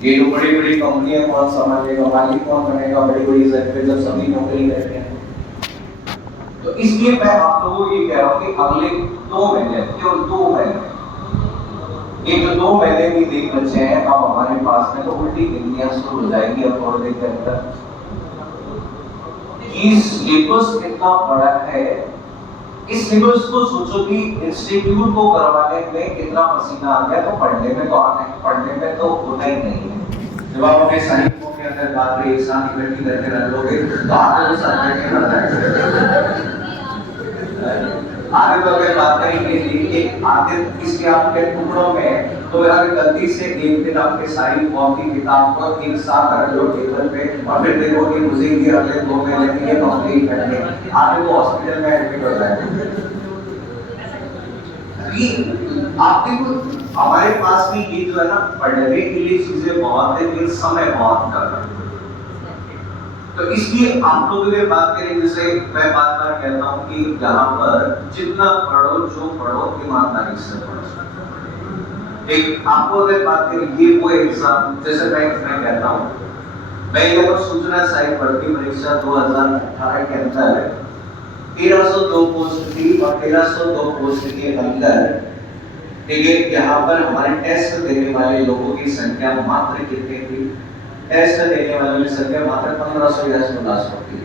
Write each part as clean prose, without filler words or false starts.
ये जो बड़ी बड़ी कंपनियां कौन संभालेगा, मालिक कौन बनेगा बड़ी बड़ी जगह पे जब सभी नौकरी करते हैं। तो इसलिए मैं आप लोगों को ये कह रहा हूं कि अगले 2 महीने, केवल 2 महीने, ये जो 2 महीने भी नहीं बचे हैं अब हमारे पास में, तो उल्टी गिनतियां शुरू हो जाएगी अब थोड़ी देर के अंदर। ये सिलेबस कितना बड़ा है, इस सिलेबस को सोचो कि इंस्टीट्यूट को करवाने में कितना पसीना आ गया, तो पढ़ने में तो आने, पढ़ने में तो होता ही नहीं है। जब आप अपने सारी बुक के अंदर बात एक साथ इकट्ठी करके रख लोगे तो आगे साथ करके रख जाएगा। आगे तो अगर बात करेंगे कि आगे इसके आपके टुकड़ों में, तो अगर गलती से एक दिन आपके सारी कॉपी किताब को एक साथ रख लो टेबल पे और फिर देखो कि मुझे ये अगले 2 महीने में ये कंप्लीट करने, आगे वो हॉस्पिटल में एडमिट हो जाएगा। आप देखो हमारे पास में ये जो है ना, पढ़ने के लिए चीजें बहुत है लेकिन समय बहुत कम है। तो इसलिए आप लोगों की बात करें, जैसे मैं बार बार कहता हूँ कि यहाँ पर जितना पढ़ो जो पढ़ो ईमानदारी से पढ़ो। एक आपको अगर बात करें ये वो एग्जाम, जैसे मैं कहता हूँ, मैं ये सूचना सहायक भर्ती परीक्षा 2018 के अंदर 1302 पोस्ट थी और 1302 पोस्ट के अंदर देखिए यहाँ पर हमारे टेस्ट देने वाले लोगों की संख्या मात्र कितनी थी? टेस्ट देने वालों की संख्या मात्र 1500 या 1600 थी।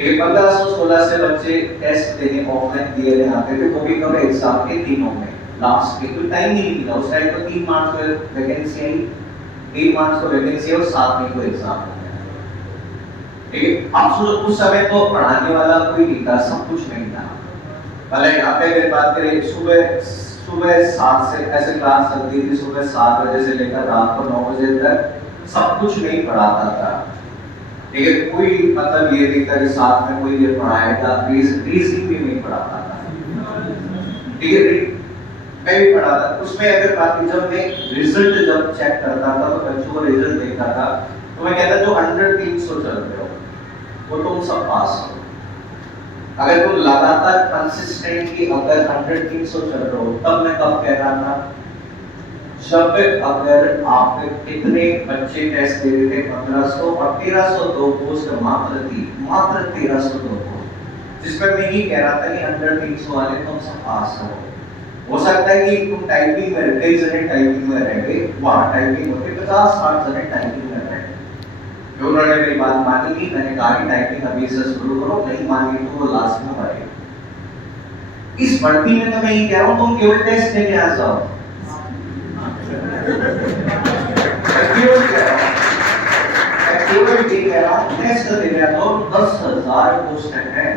1516 से बच्चे टेस्ट देने ऑफलाइन दिए रहे आते थे, वो भी कब एग्जाम के दिनों में, लास्ट के कोई टाइम ही नहीं मिला। उस टाइम तो 3 मार्च को वैकेंसी आई, 3 मार्च को वैकेंसी और 7 मई को एग्जाम हो गया। ठीक है, अब उस समय तो पढ़ाने वाला कोई नहीं था, सब कुछ नहीं था। भले यहाँ पे अगर बात करें सुबह 7 से ऐसे क्लास चलती थी, सुबह 7 बजे से लेकर रात को 9 बजे तक सब कुछ नहीं पढ़ाता था। ठीक है, कोई मतलब ये नहीं था कि साथ में कोई ये पढ़ाएगा, रीजनिंग भी नहीं पढ़ाता था। ठीक है, मैं भी पढ़ाता। उसमें अगर बात की, जब मैं रिजल्ट जब चेक करता था तो बच्चों को रिजल्ट देखता था, तो मैं कहता जो 100-300 चल रहे हो वो तुम सब पास हो। अगर तुम लगातार कंसिस्टेंटली अगर 100-300 चल रहे हो, तब मैं कब कह रहा था, जब अगर आप कितने बच्चे टेस्ट दे रहे थे 1500 और 1302 पोस्ट मात्र थी, मात्र 1302 पोस्ट, जिसमें मैं ये कह रहा था कि 100-300 वाले तुम सब पास हो सकता है कि तुम टाइपिंग में, कई जने टाइपिंग में रह गए, वहाँ टाइपिंग होते 50-60 जने टाइपिंग में रह गए। उन्होंने मेरी बात मानी नहीं, मैंने कहा कि टाइपिंग अभी से शुरू करो, नहीं मानी तो वो लास्ट में मरे। इस भर्ती में तो मैं ये कह रहा हूँ तुम केवल टेस्ट देने आ जाओ। केवल ये कह रहा हूँ टेस्ट देने आ जाओ। 10,000 पोस्ट है,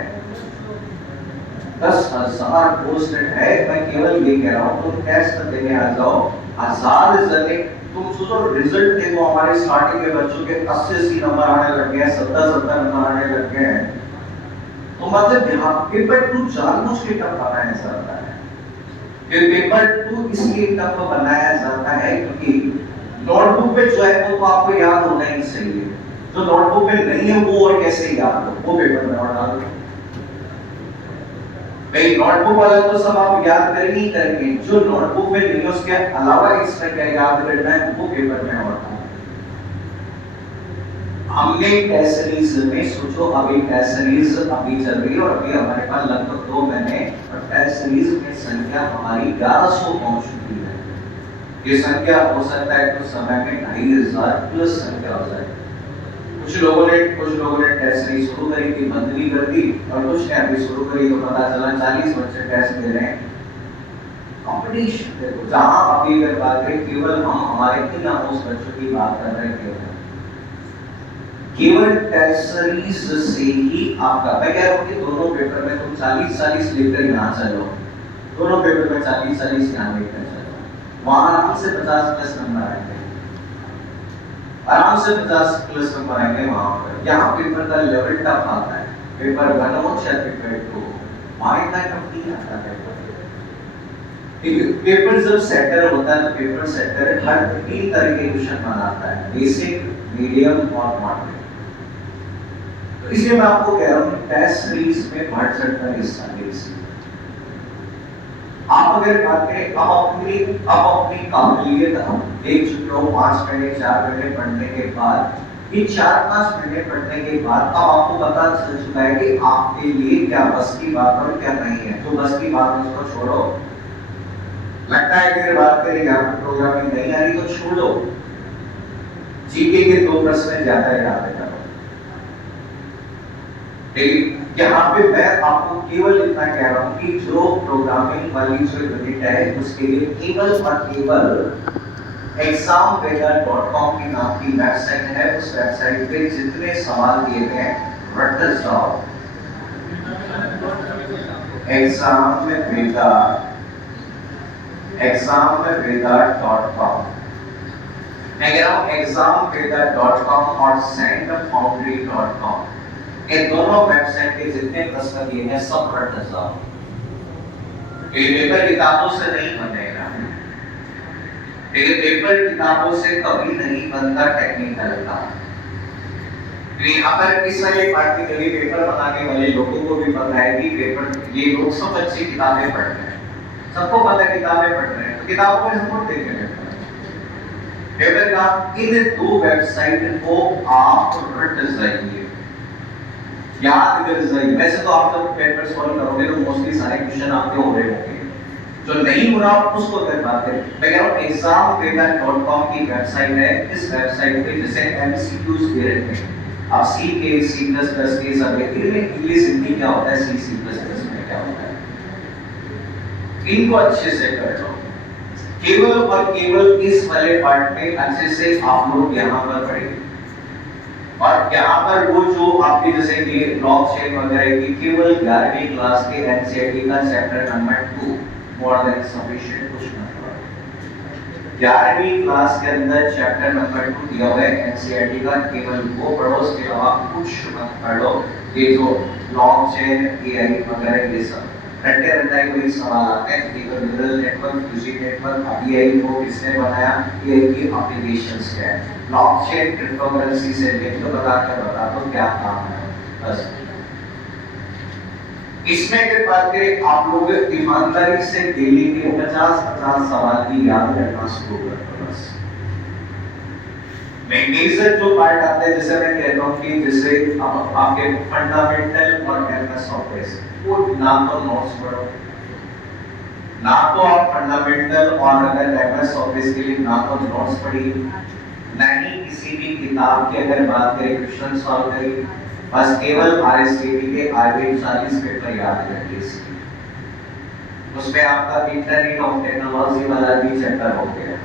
10,000 पोस्ट है। मैं केवल ये कह रहा हूँ तुम टेस्ट देने आ जाओ। 1000 जने तुम सोचो, रिजल्ट देखो हमारे स्टार्टिंग के बच्चों के 80-80 नंबर आने लग गए हैं, 70-70 नंबर आने लग गए हैं। तो मतलब यहाँ पेपर 2 जानबूझ के टफ बनाया जाता है। ये पेपर 2 इसलिए टफ बनाया जाता है क्योंकि नोटबुक पे जो है वो तो आपको याद होना ही चाहिए, जो नोटबुक पे नहीं है वो और कैसे याद हो, वो पेपर में और डालो। भाई नोटबुक वाला तो सब आप याद करेंगे ही करेंगे, जो नोटबुक में नहीं है उसके अलावा एक्स्ट्रा क्या याद करना है वो पेपर में होता है। हमने टेस्ट सीरीज में सोचो, अभी टेस्ट सीरीज अभी चल रही है और अभी हमारे पास लगभग 2 महीने और टेस्ट सीरीज में संख्या हमारी 1100 पहुंच चुकी है। ये संख्या हो सकता है कुछ समय में 2500 प्लस संख्या हो जाए। कुछ लोगों ने टेस्ट सीरीज शुरू करी थी, बंद भी कर दी, और कुछ ने अभी शुरू करी तो पता चला 40 बच्चे टेस्ट दे रहे हैं। कंपटीशन देखो, जहां अभी अगर बात करें केवल हम हमारे इन उस बच्चों की बात कर रहे हैं, केवल टेस्ट सीरीज से ही आपका, मैं कह रहा हूं कि दोनों पेपर में तुम 40-40 लेकर यहाँ चलो, दोनों पेपर में 40-40 यहाँ लेकर चलो, वहां आराम से 50 प्लस नंबर आएंगे, आराम से 50 प्लस नंबर आएंगे वहां पर। यहाँ पेपर का लेवल टफ आता है, पेपर 1 हो या पेपर 2, वहां इतना टफ नहीं आता है। पेपर जब सेटर होता है तो पेपर सेटर हर 3 तरह के क्वेश्चन बनाता है, बेसिक, मीडियम और मॉडरेट। तो इसलिए मैं आपको कह रहा हूँ टेस्ट सीरीज में बढ़ चढ़कर हिस्सा लीजिए। आप अगर बात करें अब अपनी काबिलियत हम देख चुके हो 5 महीने 4 महीने पढ़ने के बाद, ये 4-5 महीने पढ़ने के बाद अब आपको पता चल चुका है कि आपके लिए क्या बस की बात और क्या नहीं है। जो बस की बात है उसको छोड़ो। लगता है कि बात करें यहाँ पे प्रोग्रामिंग नहीं आ रही तो छोड़ दो। जीके के 2 प्रश्न ज्यादा याद करो। लेकिन यहाँ पे मैं आपको केवल इतना कह रहा हूँ कि जो प्रोग्रामिंग वाली जो यूनिट है उसके लिए केवल और केवल examveda.com की नाम की वेबसाइट है। उस वेबसाइट पे जितने सवाल दिए गए हैं रट द जॉब examveda.com, मैं कह रहा हूँ examveda.com और sandfoundry.com, ये दोनों वेबसाइट के जितने प्रश्न दिए हैं सब रट द जॉब। ये पेपर किताबों से नहीं बनेगा, लेकिन पेपर किताबों से कभी नहीं बनता टेक्निकल का। यहाँ पर इस वाले पार्टिकुलरली पेपर बनाने वाले लोगों को भी पता है कि पेपर ये लोग सब अच्छी किताबें पढ़ रहे हैं, सबको पता है किताबें पढ़ रहे हैं, तो किताबों में सपोर्ट देते हैं। पेपर का इन 2 वेबसाइट को आप रट जाइए, याद कर जाइए। वैसे तो आप जब पेपर सॉल्व करोगे तो मोस्टली सारे क्वेश्चन आपके हो रहे होंगे, जो नहीं हो रहा उसको कर बात करें। मैं कह रहा हूँ examveda.com की वेबसाइट है। इस वेबसाइट पे जैसे MCQs दे रहे हैं, आप C के C++ के सब इंग्लिश हिंदी क्या होता है, C++ में क्या होता है, इनको अच्छे से कर लो। केवल और केवल इस वाले पार्ट में अच्छे से आप लोग यहाँ पर पढ़ेंगे, और यहाँ पर वो जो आपके जैसे कि ब्लॉकचेन वगैरह की केवल 11वीं क्लास के NCERT का chapter number 2 more than sufficient कुछ मतलब 11वीं क्लास के अंदर चैप्टर नंबर 2 दिया हुआ है NCERT का, केवल वो पढ़ो, उसके अलावा कुछ मत पढ़ो। ये जो ब्लॉकचेन AI वगैरह ये सब रट्टे रटाई कोई सवाल आते हैं, केवल neural network, fuzzy network, AI को किसने बनाया, AI की एप्लीकेशंस क्या है, ब्लॉकचेन क्रिप्टोकरेंसी से लिंक बता दो क्या काम है, बस। इसमें अगर बात करें आप लोग ईमानदारी से डेली के 50-50 सवाल की याद रखना शुरू कर दो बस। मेजर जो पार्ट आता है, जैसे मैं कहता हूँ कि जैसे आपके फंडामेंटल और MS ऑफिस, वो ना तो नोट्स पढ़ो, ना तो आप फंडामेंटल और अगर MS ऑफिस के लिए ना तो नोट्स पढ़िए, ना ही किसी भी किताब की अगर बात करें क्वेश्चन सॉल्व करिए, बस केवल RSTP के आगे 40 पेपर याद रखिए। उसमें आपका इंटरनेट ऑफ टेक्नोलॉजी वाला भी चैप्टर हो गया।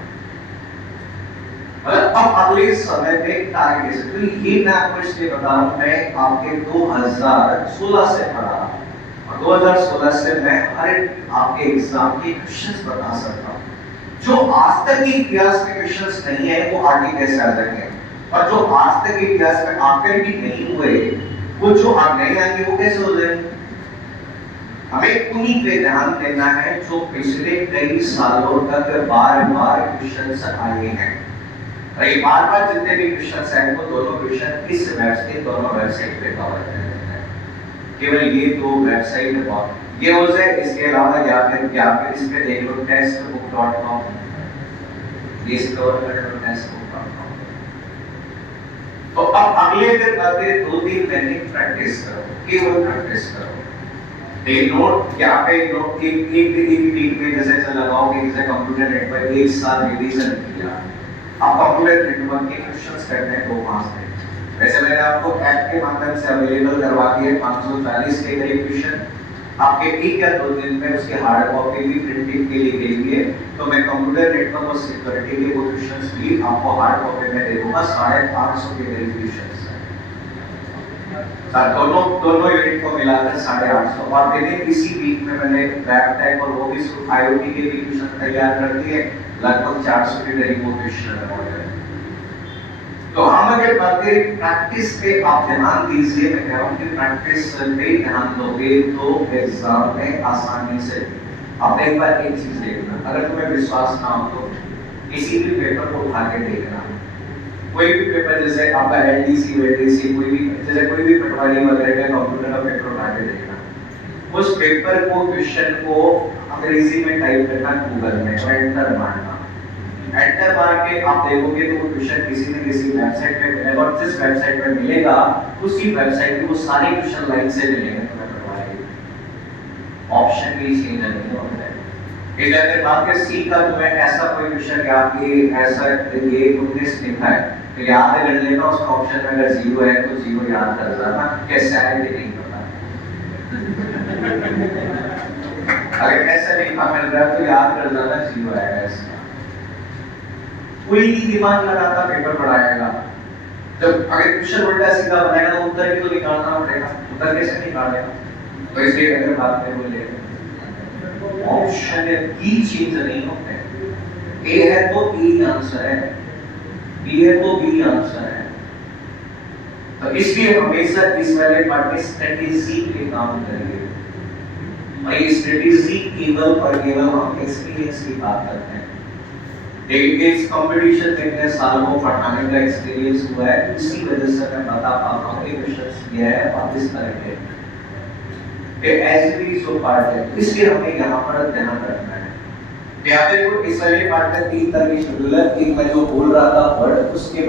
अब अगले समय में टारगेट, तो ये मैं आपको इसलिए बता रहा हूँ, मैं आपके 2016 से पढ़ा रहा हूँ और 2016 से मैं हर आपके एग्जाम के क्वेश्चंस बता सकता हूँ। जो आज तक के इतिहास में क्वेश्चंस नहीं है वो आगे कैसे आ जाएंगे, और जो आज तक के इतिहास में आकर भी नहीं हुए वो जो अब नहीं आएंगे वो कैसे हो जाएंगे। हमें उन्हीं पे ध्यान देना है जो पिछले कई सालों तक बार बार क्वेश्चंस आए हैं। बार बार जितने भी क्वेश्चंस आए वो दोनों क्वेश्चन इस वेबसाइट, दोनों वेबसाइट पे कवर करते हैं। केवल ये 2 वेबसाइट बहुत ये हो जाए। इसके अलावा या फिर इस पे देख लो testbook.com, ये कवर कर लो testbook.com। तो अब अगले दिन आते 2-3 महीने प्रैक्टिस करो, केवल प्रैक्टिस करो। एक नोट यहाँ पे नोट एक वीक में जैसे ऐसा लगाओ कि जैसे कंप्यूटर नेटवर्क 1 साल रिवीजन किया, आप कंप्यूटर नेटवर्क के क्वेश्चंस करते हैं 2 मार्क्स में। वैसे मैंने आपको ऐप के माध्यम से अवेलेबल करवा दिए 540 के करीब क्वेश्चन, आपके 1 या 2 दिन में उसके हार्ड कॉपी भी प्रिंटिंग के लिए दे दिए। तो मैं कंप्यूटर नेटवर्क और सिक्योरिटी के वो क्वेश्चंस भी आपको हार्ड कॉपी में दे दूंगा। 550 के करीब क्वेश्चंस हैं, दोनों यूनिट को मिलाकर 850। और मैंने इसी वीक में मैंने वेब टाइप और वो भी IoT के भी क्वेश्चन तैयार कर दिए, लगभग 400 के करीब वो क्वेश्चन है। तो हम अगर बात करें प्रैक्टिस पे, आप ध्यान दीजिए, मैं कह रहा हूँ कि प्रैक्टिस पे ध्यान दोगे तो एग्जाम में आसानी से। अब एक बार एक चीज देखना, अगर तुम्हें विश्वास ना हो तो किसी भी पेपर को उठा के देखना, कोई भी पेपर जैसे आपका LDC WDC कोई भी जैसे कोई भी पटवारी वगैरह का कंप्यूटर का पेपर उठा के देखना, उस पेपर को क्वेश्चन को अंग्रेजी में टाइप करना गूगल में और एंटर मारना। एंटर मार के आप देखोगे तो वो क्वेश्चन किसी न किसी वेबसाइट पे मिलेगा और जिस वेबसाइट पे मिलेगा उसी वेबसाइट पे वो सारे क्वेश्चन लाइन से मिलेंगे तुम्हें करवाएंगे। ऑप्शन भी चेंज नहीं होता है। इधर बात के सी का तुम्हें ऐसा कोई क्वेश्चन याद कि ऐसा ये तुमने लिखा है तो याद कर लेना, उसका ऑप्शन में अगर जीरो है तो जीरो याद कर लेना, कैसा है ये नहीं पता। अगर ऐसा लिखा मिल रहा है तो याद कर लेना जीरो आएगा इसका। कोई नहीं दिमाग लगाता पेपर पढ़ाएगा, जब अगर क्वेश्चन उल्टा सीधा बनाएगा तो उत्तर भी तो निकालना पड़ेगा, उत्तर कैसे निकालेगा? तो इसलिए अगर बात में बोले ऑप्शन की चेंज नहीं होते, ए है तो ए आंसर है, बी है तो बी आंसर है। तो इसलिए हमेशा इस वाले पार्ट में स्ट्रेटेजी पे काम करिए और ये स्ट्रेटेजी केवल और केवल हम एक्सपीरियंस की बात करते हैं। लेकिन इस कंपटीशन में इतने सालों को पढ़ाने का एक्सपीरियंस हुआ है, इसी वजह से मैं बता पाता हूँ कि क्वेश्चन ये है वापस करेंगे एज जो पार्ट है, इसलिए हमें यहाँ पर ध्यान रखना है। यहाँ पे इस वाले पार्ट का 3 तरह की शेड्यूल है। एक मैं जो बोल रहा था वर्ड उसके